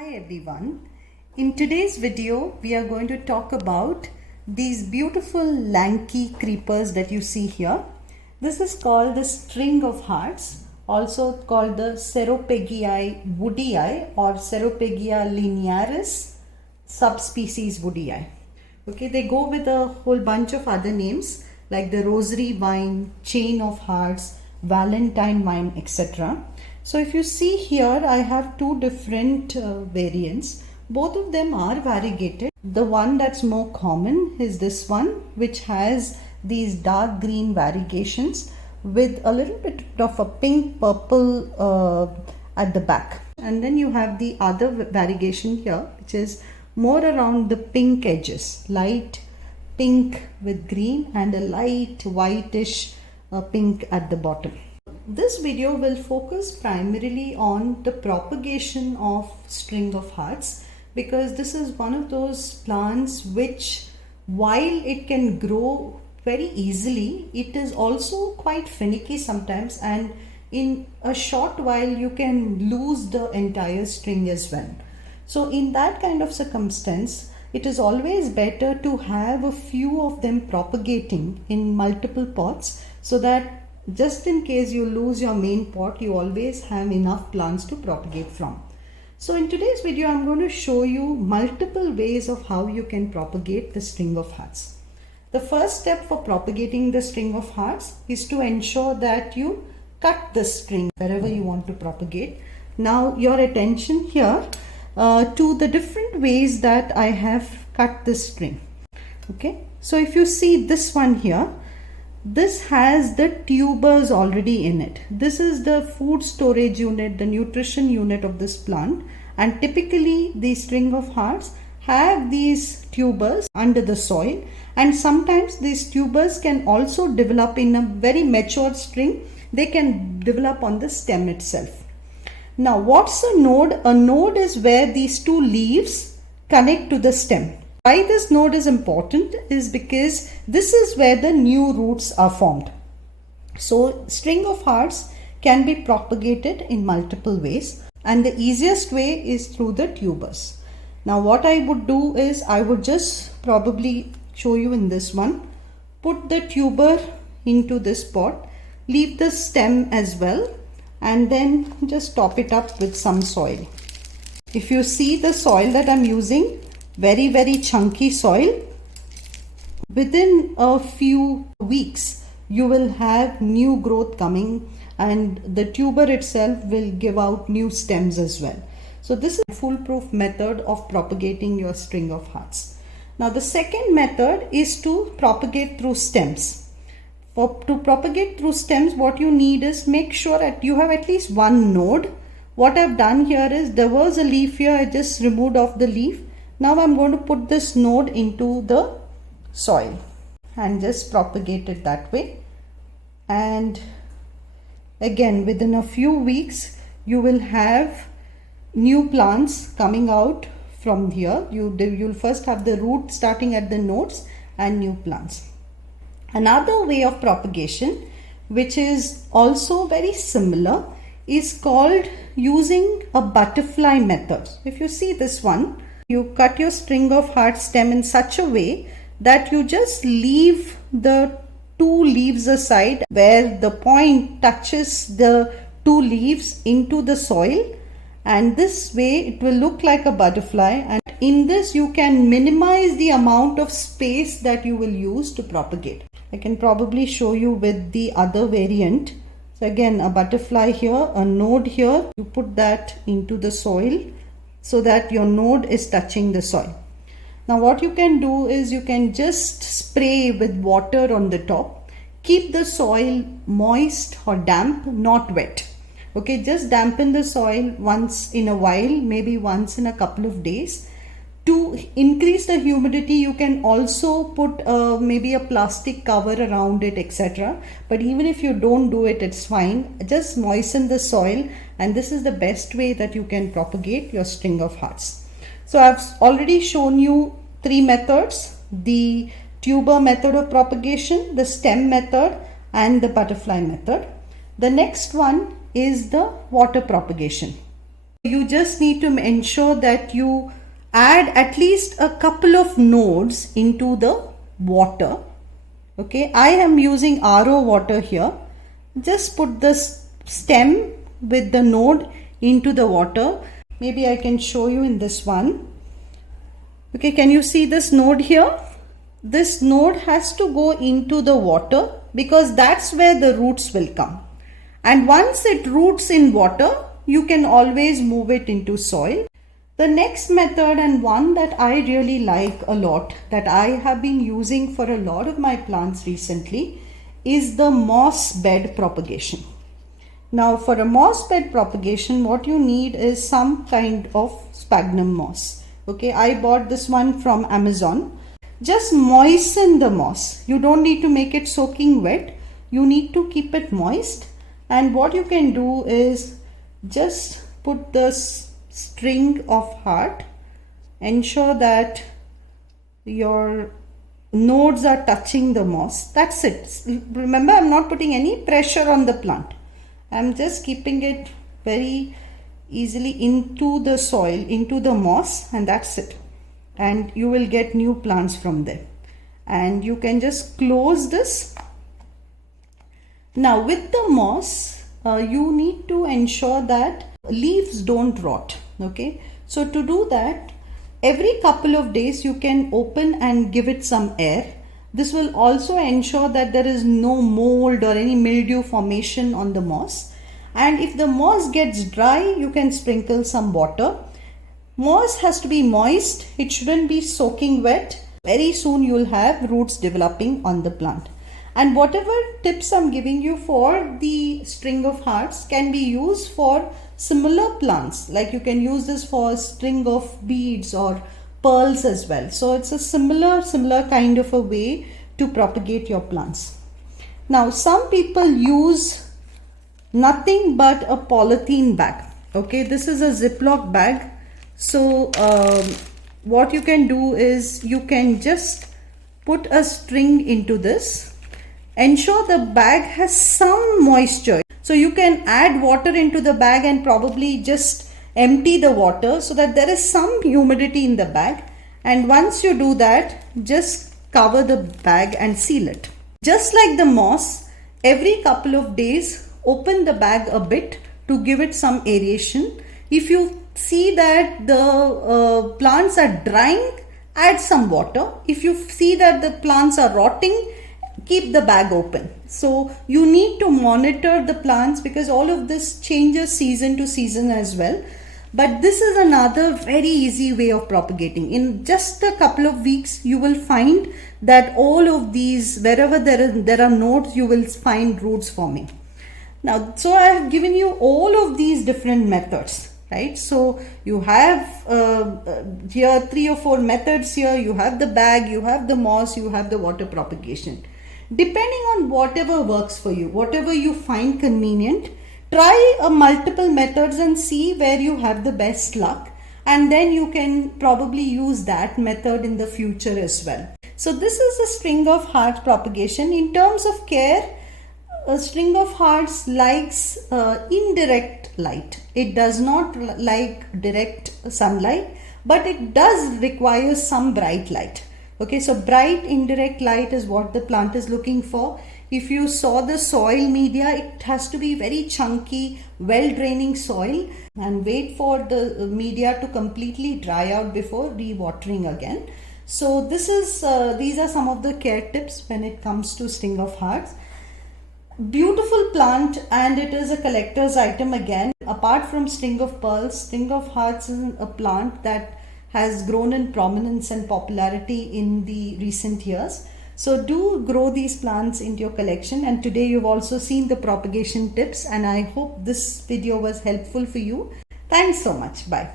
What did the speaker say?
Hi everyone. In today's video, we are going to talk about these beautiful lanky creepers that you see here. This is called the string of hearts, also called the Ceropegia Woodii or Ceropegia linearis subspecies Woodii. Okay, they go with a whole bunch of other names like the Rosary vine, chain of hearts, Valentine vine, etc. So if you see here, I have two different variants. Both of them are variegated. The one that's more common is this one, which has these dark green variegations with a little bit of a pink purple at the back. And then you have the other variegation here, which is more around the pink edges, light pink with green and a light whitish pink at the bottom. This video will focus primarily on the propagation of string of hearts, because this is one of those plants which, while it can grow very easily, it is also quite finicky sometimes, and in a short while you can lose the entire string as well. So in that kind of circumstance, it is always better to have a few of them propagating in multiple pots, so that just in case you lose your main pot, you always have enough plants to propagate from. So in today's video, I'm going to show you multiple ways of how you can propagate the string of hearts. The first step for propagating the string of hearts is to ensure that you cut the string wherever you want to propagate. Now your attention here to the different ways that I have cut this string. Okay, so if you see this one here, this has the tubers already in it. This is the food storage unit, the nutrition unit of this plant, and typically the string of hearts have these tubers under the soil, and sometimes these tubers can also develop in a very mature string. They can develop on the stem itself. Now what's a node? A node is where these two leaves connect to the stem. Why this node is important is because this is where the new roots are formed. So string of hearts can be propagated in multiple ways, and the easiest way is through the tubers. Now what I would do is I would just probably show you in this one. Put the tuber into this pot, leave the stem as well, and then just top it up with some soil. If you see the soil that I'm using, very chunky soil, within a few weeks you will have new growth coming, and the tuber itself will give out new stems as well. So this is a foolproof method of propagating your string of hearts. Now the second method is to propagate through stems. To propagate through stems, what you need is make sure that you have at least one node. What I've done here is, there was a leaf here, I just removed off the leaf. Now I'm going to put this node into the soil and just propagate it that way. And again, within a few weeks, you will have new plants coming out from here. You'll first have the root starting at the nodes and new plants. Another way of propagation, which is also very similar, is called using a butterfly method. If you see this one, you cut your string of heart stem in such a way that you just leave the two leaves aside where the point touches the two leaves into the soil, and this way it will look like a butterfly, and in this you can minimize the amount of space that you will use to propagate. I can probably show you with the other variant. So again, a butterfly here, a node here, you put that into the soil so that your node is touching the soil. Now what you can do is you can just spray with water on the top. Keep the soil moist or damp, not wet. Okay, just dampen the soil once in a while, maybe once in a couple of days. To increase the humidity, you can also put maybe a plastic cover around it, etc. But even if you don't do it, it's fine. Just moisten the soil, and this is the best way that you can propagate your string of hearts. So I've already shown you three methods: the tuber method of propagation, the stem method, and the butterfly method. The next one is the water propagation. You just need to ensure that you add at least a couple of nodes into the water. Okay, I am using RO water here. Just put the stem with the node into the water. Maybe I can show you in this one. Okay, can you see this node here? This node has to go into the water because that's where the roots will come. And once it roots in water, you can always move it into soil. The next method, and one that I really like a lot, that I have been using for a lot of my plants recently, is the moss bed propagation. Now for a moss bed propagation, what you need is some kind of sphagnum moss. Okay, I bought this one from Amazon. Just moisten the moss. You don't need to make it soaking wet. You need to keep it moist. And what you can do is just put the string of heart. Ensure that your nodes are touching the moss. That's it. Remember, I'm not putting any pressure on the plant. I'm just keeping it very easily into the soil, into the moss, and that's it. And you will get new plants from there. And you can just close this. Now with the moss, you need to ensure that leaves don't rot. Okay, so to do that, every couple of days you can open and give it some air. This will also ensure that there is no mold or any mildew formation on the moss. And if the moss gets dry, you can sprinkle some water. Moss has to be moist. It shouldn't be soaking wet. Very soon you will have roots developing on the plant. And whatever tips I'm giving you for the string of hearts can be used for similar plants. Like you can use this for string of beads or pearls as well. So it's a similar kind of a way to propagate your plants. Now some people use nothing but a polythene bag. Okay, this is a Ziploc bag. So what you can do is you can just put a string into this. Ensure the bag has some moisture. So you can add water into the bag and probably just empty the water so that there is some humidity in the bag. And once you do that, just cover the bag and seal it. Just like the moss, every couple of days, open the bag a bit to give it some aeration. If you see that the plants are drying, add some water. If you see that the plants are rotting, keep the bag open. So you need to monitor the plants because all of this changes season to season as well. But this is another very easy way of propagating. In just a couple of weeks, you will find that all of these, wherever there are nodes, you will find roots forming. Now, so I have given you all of these different methods, right? So you have here 3 or 4 methods here. You have the bag, you have the moss, you have the water propagation. Depending on whatever works for you, whatever you find convenient, try multiple methods and see where you have the best luck. And then you can probably use that method in the future as well. So this is a string of heart propagation. In terms of care, a string of hearts likes indirect light. It does not like direct sunlight, but it does require some bright light. Okay, so bright indirect light is what the plant is looking for. If you saw the soil media, it has to be very chunky, well draining soil, and wait for the media to completely dry out before re-watering again. So this is these are some of the care tips when it comes to string of hearts. Beautiful plant, and it is a collector's item again. Apart from string of pearls, string of hearts is a plant that has grown in prominence and popularity in the recent years. So do grow these plants into your collection. And today you've also seen the propagation tips, and I hope this video was helpful for you. Thanks so much. Bye.